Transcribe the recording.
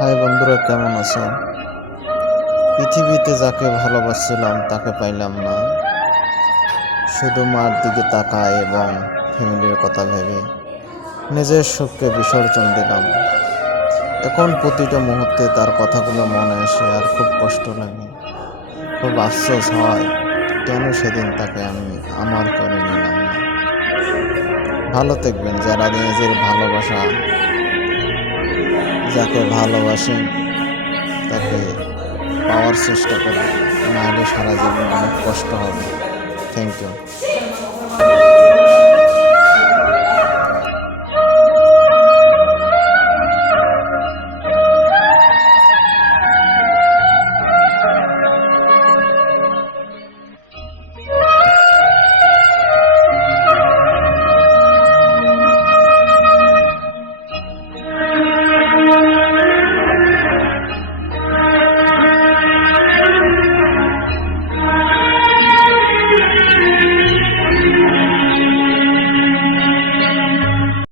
High বন্ধুরা, কেমন আছো? পৃথিবীতে যাকে ভালোবাসছিলাম তাকে পাইলাম না। শুধু মার দিকে তাকায় এবং ফ্যামিলির কথা ভেবে নিজের সুখকে বিসর্জন দিলাম। এখন প্রতিটা মুহূর্তে তার কথাগুলো মনে আসে আর খুব কষ্ট লাগে। খুব আফসোস হয় কেন সেদিন তাকে আমি আমার করে নিলাম না। ভালো থাকবেন যারা নিজের ভালোবাসা, যাকে ভালোবাসেন তাকে পাওয়ার চেষ্টা করবেন, নাহলে সারা জীবন অনেক কষ্ট হবে। Thank you.